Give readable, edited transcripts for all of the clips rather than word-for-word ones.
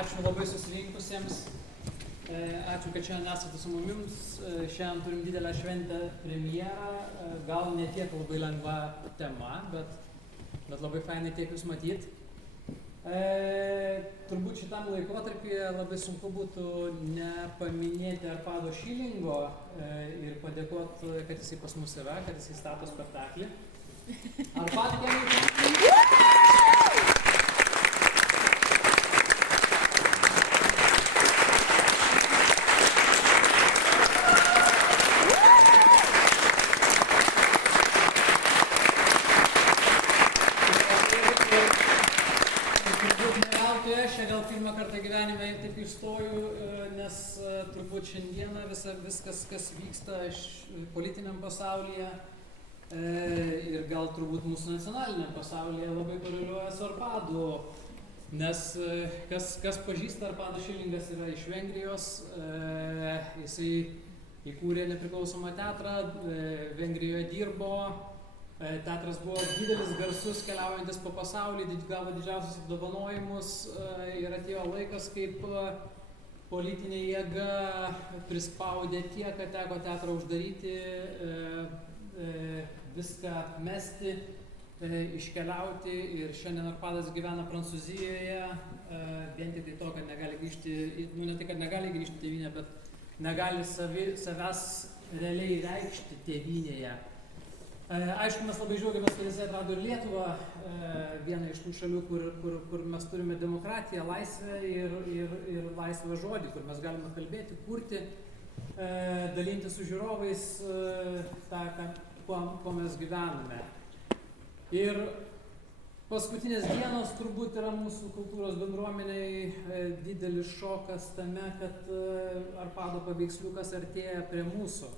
Ačiū labai susirinkusiems. Ačiū, kad šiandien esate su mumis. Šiandien turim didelę šventę premjerą. Gal ne tiek labai lengva tema, bet labai fainai tiek jūs matyt. Turbūt šitam laikotarpyje labai sunku būtų nepaminėti Arpado Šilingo ir padėkoti, kad jisai pas mus yra, kad jisai stato spektaklį. Arpad, gal pirmą kartą gyvenime taip išstoju, nes turbūt šiandieną viskas, kas vyksta politiniam pasaulyje ir gal turbūt mūsų nacionaliniam pasaulyje labai koreliuoja su Arpadu, nes kas pažįsta, Arpadas Šilingas yra iš Vengrijos, jisai įkūrė nepriklausomą teatrą, Vengrijoje dirbo. Teatras buvo didelis, garsus, keliaujantis po pasaulį, gavo didžiausius apdovanojimus ir atėjo laikas, kaip politinė jėga prispaudė tiek, kad teko teatrą uždaryti, viską mesti, iškeliauti ir šiandien Arpadas gyvena Prancūzijoje, vien tik to, kad negali grįžti, ne tai, kad negali grįžti tėvynę, bet negali savęs realiai reikšti tėvynėje. Aišku, mes labai džiaugiamės, kad jisai atrado ir Lietuvą, vieną iš tų šalių, kur mes turime demokratiją, laisvę ir laisvą žodį, kur mes galime kalbėti, kurti, dalinti su žiūrovais kuo mes gyvename. Ir paskutinės dienos turbūt yra mūsų kultūros bendruomeniai didelis šokas tame, kad Arpado paveiksliukas artėja prie mūsų.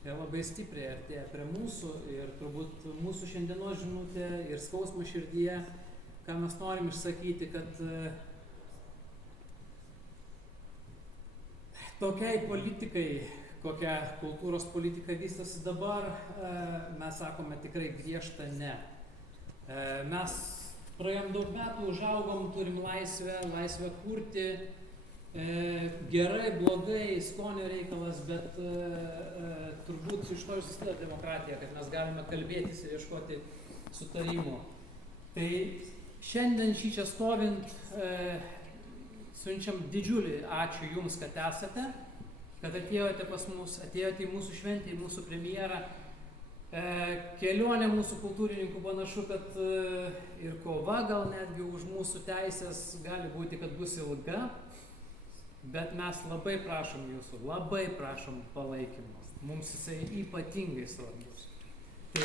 Ir labai stipriai artėja prie mūsų ir turbūt mūsų šiandienos žinutė ir skausmo širdyje, ką mes norim išsakyti, kad tokiai politikai, kokia kultūros politika vystosi dabar, mes sakome tikrai griežtą ne. Mes praėjom daug metų, užaugom, turim laisvę kurti, gerai, blogai, skonio reikalas, bet turbūt iš to susideda demokratija, kad mes galime kalbėtis ir ieškoti sutarimų. Tai šiandien šį čia stovint siunčiam didžiulį ačiū Jums, kad esate, kad atėjote pas mus, atėjote į mūsų šventę, į mūsų premjerą. Kelionė mūsų kultūrininkų panašu, kad ir kova gal netgi už mūsų teisės gali būti, kad bus ilga. Bet mes labai prašom jūsų, labai prašom palaikymo. Mums jisai ypatingai svarbus. Tai